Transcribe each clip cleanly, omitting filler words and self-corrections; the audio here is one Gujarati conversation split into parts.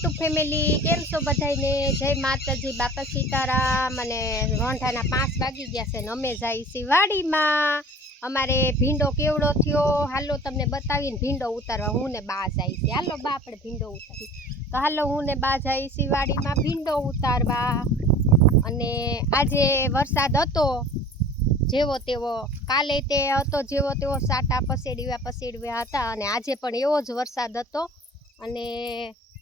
યુટ્યુબ ફેમિલી, કેમ છો બધાને? જય માતાજી, બાપા સીતારામ. અને રોંઢાના 5 વાગી ગયા છે ને અમે જઈએ છીએ વાડીમાં. અમારે ભીંડો કેવડો થયો હાલો તમને બતાવીને ભીંડો ઉતારવા હું ને બા જાય છે. હાલો બા આપણે ભીંડો ઉતારી તો હાલો હું ને બા જઈએ છીએ વાડીમાં ભીંડો ઉતારવા. અને આજે વરસાદ હતો જેવો તેવો, કાલે તે હતો જેવો તેવો, સાટા પસેડવ્યા હતા અને આજે પણ એવો જ વરસાદ હતો. અને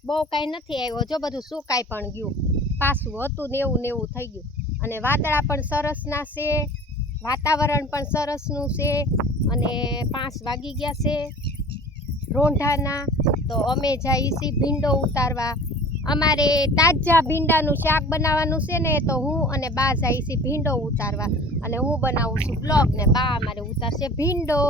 બહુ કાંઈ નથી આવ્યો, જો બધું સુકાઈ પણ ગયું, પાછું હતું ને એવું થઈ ગયું. અને વાદળા પણ સરસના છે, વાતાવરણ પણ સરસનું છે. અને 5 વાગી ગયા છે રોંઢાના. તો અમે જઈએ છીએ ભીંડો ઉતારવા. અમારે તાજા ભીંડાનું શાક બનાવવાનું છે ને, તો હું અને બા જઈએ છીએ ભીંડો ઉતારવા. અને હું બનાવું છું બ્લોગ ને બા અમારે ઉતારશે ભીંડો.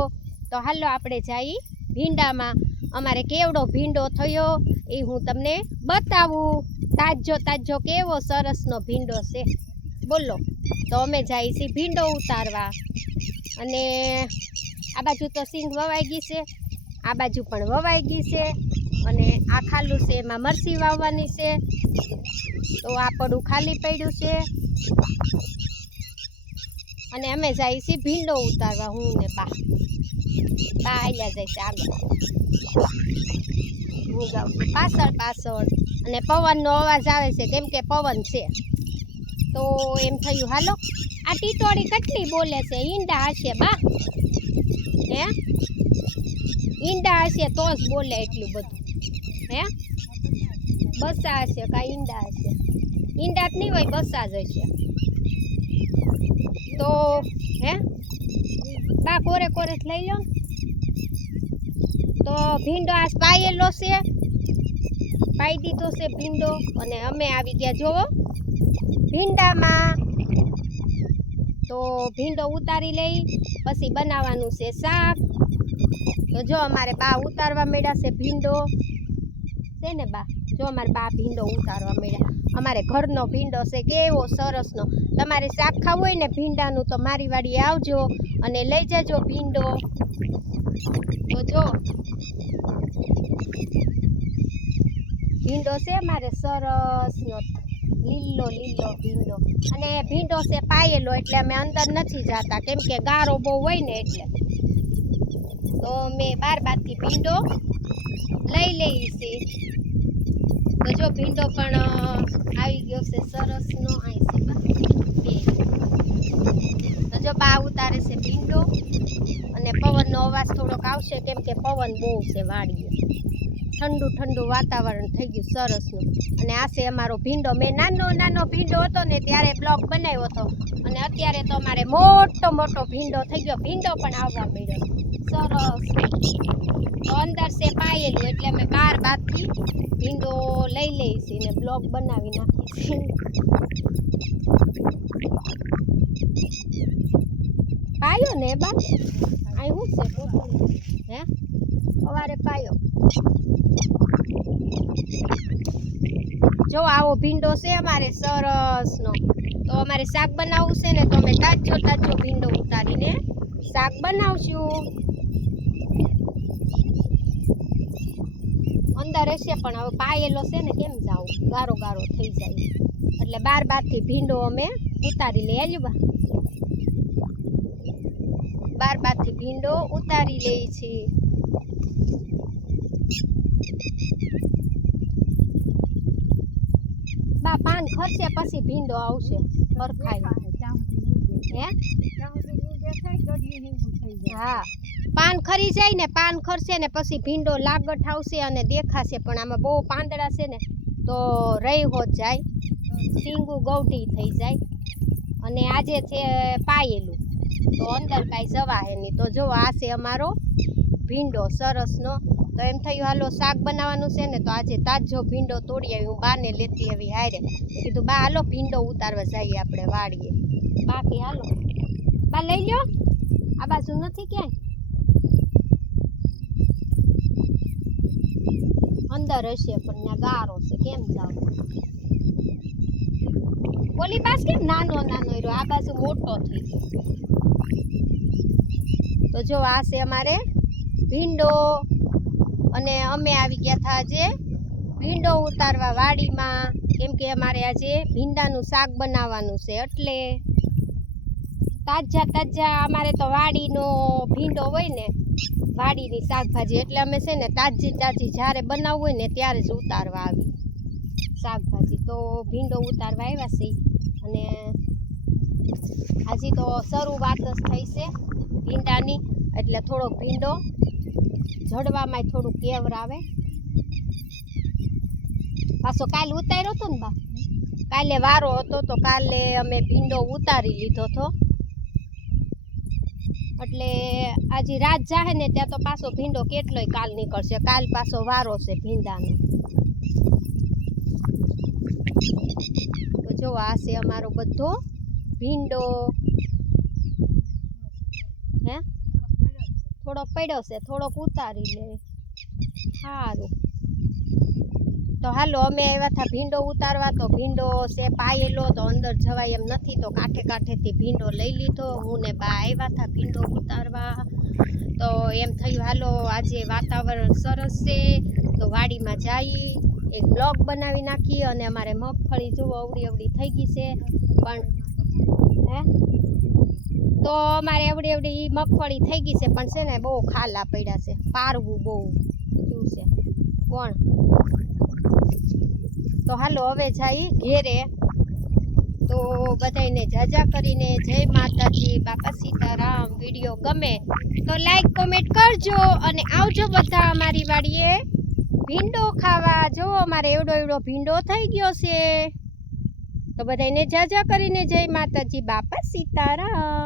તો હાલો આપણે જઈએ ભીંડામાં. અમારે કેવડો ભીંડો થયો એ હું તમને બતાવું. તાજો કેવો સરસનો ભીંડો છે બોલો. તો અમે જઈએ છીએ ભીંડો ઉતારવા. અને આ બાજુ તો સિંગ વવાઈ ગઈ છે, આ બાજુ પણ વવાઈ ગઈ છે. અને આ ખાલું છે એમાં મરચી વાવવાની છે, તો આ પડું ખાલી પડ્યું છે. અને અમે જઈએ છીએ ભીંડો ઉતારવા હું ને બા આલ્યા જાય છે આગળ, હું જાઉં છું પાછળ. અને પવનનો અવાજ આવે છે કેમ કે પવન છે. તો એમ થયું હાલો. આ ટીટોળી કેટલી બોલે છે? ઈંડા હશે બા, હે ઈંડા હશે તો જ બોલે એટલું બધું, હે બસા હશે કા ઈંડા હશે? ઈંડા જ નહીં હોય, બસા જ હશે. તો હે બા કોરે જ લઈ લો. તો ભીંડો આ પાયેલો છે, પાઈ દીધો છે ભીંડો. અને અમે આવી ગયા જોવો ભીંડામાં. તો ભીંડો ઉતારી લઈ પછી બનાવવાનું છે શાક. તો જો અમારે બા ઉતારવા મળ્યા છે ભીંડો છે ને બા, જો અમારે બા ભીંડો ઉતારવા મળ્યા. અમારે ઘરનો ભીંડો છે કેવો સરસનો. તમારે શાક ખાવું હોય ને ભીંડાનું તો મારી વાડીએ આવજો અને લઈ જજો ભીંડો. તો જો ભીંડો છે અમારે સરસનો, લીલો ભીંડો. અને ભીંડો છે પાયેલો એટલે અમે અંદર નથી જતા કેમ કે ગારો બહુ હોય ને એટલે. તો મેં બારથી ભીંડો લઈ લઈએ છીએ. તો જો ભીંડો પણ આવી ગયો છે સરસનો. અહીં છે તો જો બા ઉતારે છે ભીંડો. અને પવનનો અવાજ થોડોક આવશે કેમ કે પવન બહુ છે વાડીએ. ઠંડુ વાતાવરણ થઈ ગયું સરસનું. અને આ છે અમારો ભીંડો. મેં નાનો ભીંડો હતો ને ત્યારે બ્લોગ બનાવ્યો હતો. અને અત્યારે તો અમારે મોટો ભીંડો થઈ ગયો. ભીંડો પણ આવવા મળ્યો સરસ. તો અંદર છે પાયેલું એટલે અમે બારથી ભીંડો લઈ લઈશું ને બ્લોગ બનાવી નાખીશું. પાયો ને બા અહીં શું છે? હે સવારે પાયો. જો આવો ભીંડો છે અમારે સરસનો. તો અમારે શાક બનાવવું છે ને, તો અમે તાજો ભીંડો ઉતારીને શાક બનાવશું. અંદર હશે પણ હવે પાયેલો છે ને કેમ જાવું, ગારો થઈ જાય. એટલે બારથી ભીંડો અમે ઉતારી લઈએ. આલ્યું બા બારથી ભીંડો ઉતારી લઈએ છીએ. બા પાન ખરશે પછી ભીંડો આવશે પરખાય. હે હા પાન ખરી જાય ને, પાન ખરશે ને પછી ભીંડો લાગટ આવશે અને દેખાશે. પણ આમાં બહુ પાંદડા છે ને તો રહી હોત જાય, સીંગું ગૌઢી થઈ જાય. અને આજે છે પાયેલું તો અંદર કાંઈ જવા હે નહીં. તો જો આ છે અમારો ભીંડો સરસનો. તો એમ થયું હાલો શાક બનાવવાનું છે ને, તો આજે તાજો ભીંડો તોડી આવી. હું બાને લેતી આવી હારે. કીધું બા હાલો ભીંડો ઉતારવા જઈએ આપણે વાડીએ. બાકી હાલો બા લઈ લો. આ બાજુ નથી ક્યાંય, અંદર હશે પણ ત્યાં ગારો છે કેમ જાવ. ઓલી બાજુ કેમ નાનો રહ્યો, આ બાજુ મોટો થઈ ગયો. તો જો આ છે અમારે ભીંડો. અને અમે આવી ગયા હતા આજે ભીંડો ઉતારવા વાડીમાં, કેમ કે અમારે આજે ભીંડાનું શાક બનાવવાનું છે. એટલે તાજા તાજા અમારે તો વાડીનો ભીંડો હોય ને, વાડીની શાકભાજી, એટલે અમે છે ને તાજી તાજી જ્યારે બનાવવું હોય ને ત્યારે જ ઉતારવા આવી શાકભાજી. તો ભીંડો ઉતારવા આવ્યા છે અને હજી તો શરૂઆત જ થઈ છે ભીંડાની, એટલે થોડોક ભીંડો જડવામાં થોડુંક કેવર આવે. પાછો કાલે ઉતાર્યો હતો ને બા, કાલે વારો હતો તો કાલે અમે ભીંડો ઉતારી લીધો હતો. એટલે આજે રાત જાહે ને ત્યાં તો પાછો ભીંડો કેટલોય કાલ નીકળશે. કાલ પાછો વારો છે ભીંડાનો. તો જો આ છે અમારો બધો ભીંડો. હે થોડોક પડ્યો છે, થોડોક ઉતારી લે. સારું, તો હાલો અમે આવ્યા હતા ભીંડો ઉતારવા. તો ભીંડો છે પાયેલો, તો અંદર જવાય એમ નથી, તો કાંઠે કાંઠેથી ભીંડો લઈ લીધો. હું ને બા આવ્યા હતા ભીંડો ઉતારવા. તો એમ થયું હાલો આજે વાતાવરણ સરસ છે તો વાડીમાં જઈ એક બ્લોગ બનાવી નાખી. અને અમારે મગફળી જુઓ અવડી અવડી થઈ ગઈ છે. પણ હે તો અમારે અવડી અવડી મગફળી થઈ ગઈ છે, પણ છે ને બહુ ખાલા પડ્યા છે, પારવું બહુ શું છે કોણ. તો હાલો હવે જઈ ઘેરે. તો બધાને જાજા કરીને જય માતાજી, બાપા સીતારામ. વિડીયો ગમે તો લાઈક કોમેન્ટ કરજો અને આવજો બધા અમારી વાડીએ ભીંડો ખાવા. જો અમારે એવડો એવડો ભીંડો થઈ ગયો છે. તો બધાને જાજા કરીને જય માતાજી, બાપા સીતારામ.